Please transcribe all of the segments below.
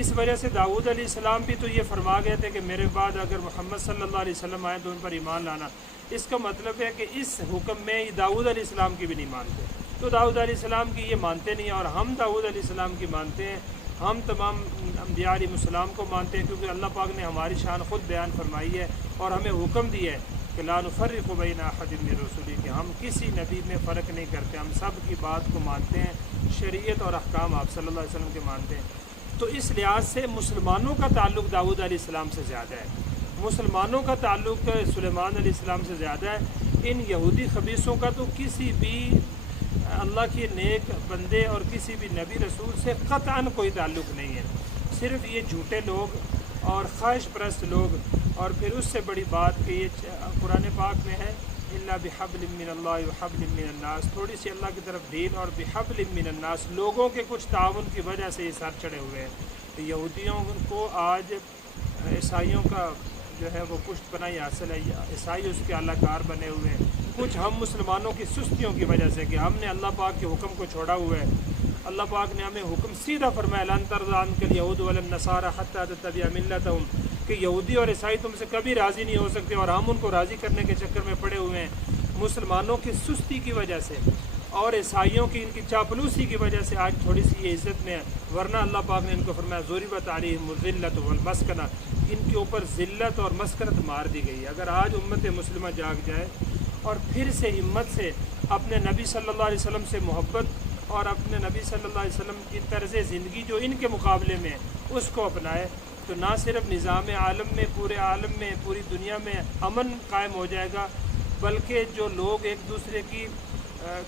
اس وجہ سے داؤد علیہ السلام بھی تو یہ فرما گئے تھے کہ میرے بعد اگر محمد صلی اللہ علیہ وسلم آئے تو ان پر ایمان لانا۔ اس کا مطلب ہے کہ اس حکم میں داؤد علیہ السلام کی بھی نہیں مانتے، تو داؤد علیہ السلام کی یہ مانتے نہیں، اور ہم داؤد علیہ السلام کی مانتے ہیں، ہم تمام انبیاء علیہ السلام کو مانتے ہیں، کیونکہ اللہ پاک نے ہماری شان خود بیان فرمائی ہے اور ہمیں حکم دیا ہے کہ لا نفرق بین احد من رسلی، کہ ہم کسی نبی میں فرق نہیں کرتے، ہم سب کی بات کو مانتے ہیں، شریعت اور احکام آپ صلی اللہ علیہ وسلم کے مانتے ہیں۔ تو اس لحاظ سے مسلمانوں کا تعلق داؤد علیہ السلام سے زیادہ ہے، مسلمانوں کا تعلق سلیمان علیہ السلام سے زیادہ ہے۔ ان یہودی خبیثوں کا تو کسی بھی اللہ کے نیک بندے اور کسی بھی نبی رسول سے قطعاً کوئی تعلق نہیں ہے، صرف یہ جھوٹے لوگ اور خواہش پرست لوگ، اور پھر اس سے بڑی بات کہ یہ قرآن پاک میں ہے الا بحبل من اللہ وحبل من الناس، تھوڑی سی اللہ کی طرف ڈھیل اور بحبل من الناس، لوگوں کے کچھ تعاون کی وجہ سے یہ سر چڑھے ہوئے ہیں۔ یہودیوں کو آج عیسائیوں کا جو ہے وہ پشت پناہی حاصل ہے، عیسائی اس کے اعلی کار بنے ہوئے ہیں، کچھ ہم مسلمانوں کی سستیوں کی وجہ سے کہ ہم نے اللہ پاک کے حکم کو چھوڑا ہوا ہے۔ اللہ پاک نے ہمیں حکم سیدھا فرمایا لن ترضی عنک الیہود ولا النصارى حتی تتبع ملتہم، کہ یہودی اور عیسائی تم سے کبھی راضی نہیں ہو سکتے، اور ہم ان کو راضی کرنے کے چکر میں پڑے ہوئے ہیں۔ مسلمانوں کی سستی کی وجہ سے اور عیسائیوں کی ان کی چاپلوسی کی وجہ سے آج تھوڑی سی یہ عزت میں ہے، ورنہ اللہ پاک نے ان کو فرمایا ضربت علیہم الذلۃ والمسکنہ، ان کے اوپر ذلت اور مسکنت مار دی گئی۔ اگر آج امت مسلمہ جاگ جائے اور پھر سے ہمت سے اپنے نبی صلی اللہ علیہ وسلم سے محبت اور اپنے نبی صلی اللہ علیہ وسلم کی طرز زندگی جو ان کے مقابلے میں ہے اس کو اپنائے، تو نہ صرف نظام عالم میں، پورے عالم میں، پوری دنیا میں امن قائم ہو جائے گا، بلکہ جو لوگ ایک دوسرے کی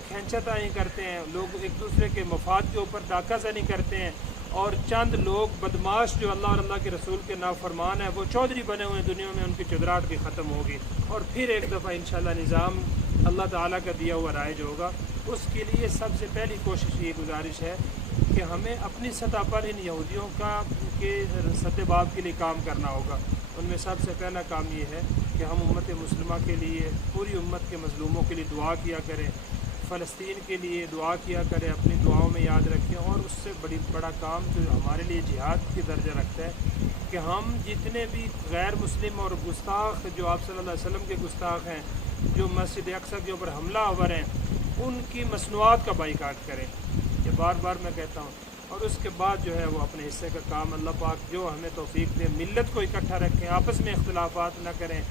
کھینچا تانی کرتے ہیں، لوگ ایک دوسرے کے مفاد کے اوپر ڈاکہ زنی کرتے ہیں، اور چند لوگ بدماش جو اللہ اور اللہ کے رسول کے نافرمان ہیں وہ چودھری بنے ہوئے دنیا میں، ان کی چودراہٹ بھی ختم ہوگی، اور پھر ایک دفعہ انشاءاللہ نظام اللہ تعالیٰ کا دیا ہوا رائج ہوگا۔ اس کے لیے سب سے پہلی کوشش یہ گزارش ہے کہ ہمیں اپنی سطح پر ان یہودیوں کے سد باب کے لیے کام کرنا ہوگا۔ ان میں سب سے پہلا کام یہ ہے کہ ہم امت مسلمہ کے لیے، پوری امت کے مظلوموں کے لیے دعا کیا کریں، فلسطین کے لیے دعا کیا کریں، اپنی دعاؤں میں یاد رکھیں، اور اس سے بڑا کام جو ہمارے لیے جہاد کی درجہ رکھتا ہے کہ ہم جتنے بھی غیر مسلم اور گستاخ جو آپ صلی اللہ علیہ وسلم کے گستاخ ہیں، جو مسجد اقصی کے اوپر حملہ آور ہیں، ان کی مصنوعات کا بائیکاٹ کریں، یہ بار بار میں کہتا ہوں، اور اس کے بعد جو ہے وہ اپنے حصے کا کام اللہ پاک جو ہمیں توفیق دے، ملت کو اکٹھا رکھیں، آپس میں اختلافات نہ کریں،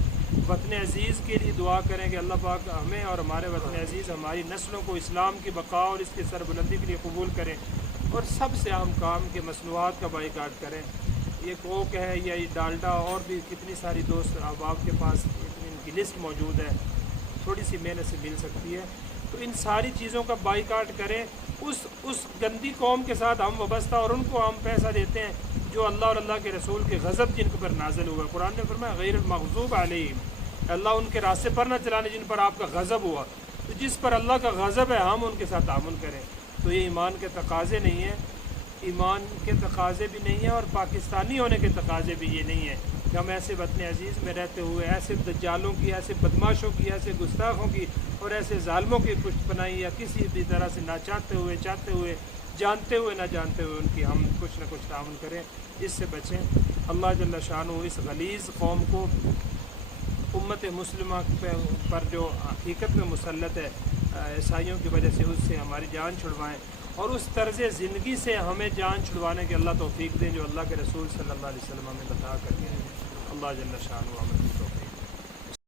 وطن عزیز کے لیے دعا کریں کہ اللہ پاک ہمیں اور ہمارے وطن عزیز، ہماری نسلوں کو اسلام کی بقا اور اس کی سربلندی کے لیے قبول کریں، اور سب سے اہم کام کہ مصنوعات کا بائیکاٹ کریں۔ یہ کوک ہے یا یہ ڈالڈا اور بھی کتنی ساری دوست احباب کے پاس ان کی لسٹ موجود ہے، تھوڑی سی محنت سے مل سکتی ہے، تو ان ساری چیزوں کا بائیکاٹ کریں۔ اس گندی قوم کے ساتھ ہم وابستہ، اور ان کو ہم پیسہ دیتے ہیں جو اللہ اور اللہ کے رسول کے غضب جن کے پر نازل ہوا۔ قرآن نے فرمایا غیر المغضوب علیہم، اللہ ان کے راستے پر نہ چلانے جن پر آپ کا غضب ہوا، تو جس پر اللہ کا غضب ہے ہم ان کے ساتھ تعاون کریں۔ تو یہ ایمان کے تقاضے نہیں ہیں، ایمان کے تقاضے بھی نہیں ہیں، اور پاکستانی ہونے کے تقاضے بھی یہ نہیں ہیں کہ ہم ایسے وطن عزیز میں رہتے ہوئے ایسے دجالوں کی، ایسے بدماشوں کی، ایسے گستاخوں کی اور ایسے ظالموں کی پشت پناہی یا کسی بھی طرح سے نہ چاہتے ہوئے جانتے ہوئے نہ جانتے ہوئے ان کی ہم کچھ نہ کچھ تعاون کریں۔ اس سے بچیں۔ اللہ جل شانہ اس غلیظ قوم کو، امت مسلمہ پر جو حقیقت میں مسلط ہے عیسائیوں کی وجہ سے، اس سے ہماری جان چھڑوائیں، اور اس طرز زندگی سے ہمیں جان چھڑوانے کے اللہ توفیق دیں جو اللہ کے رسول صلی اللہ علیہ وسلم ہمیں بتا کر گئے۔ اللہ جل شانہ ہمیں توفیق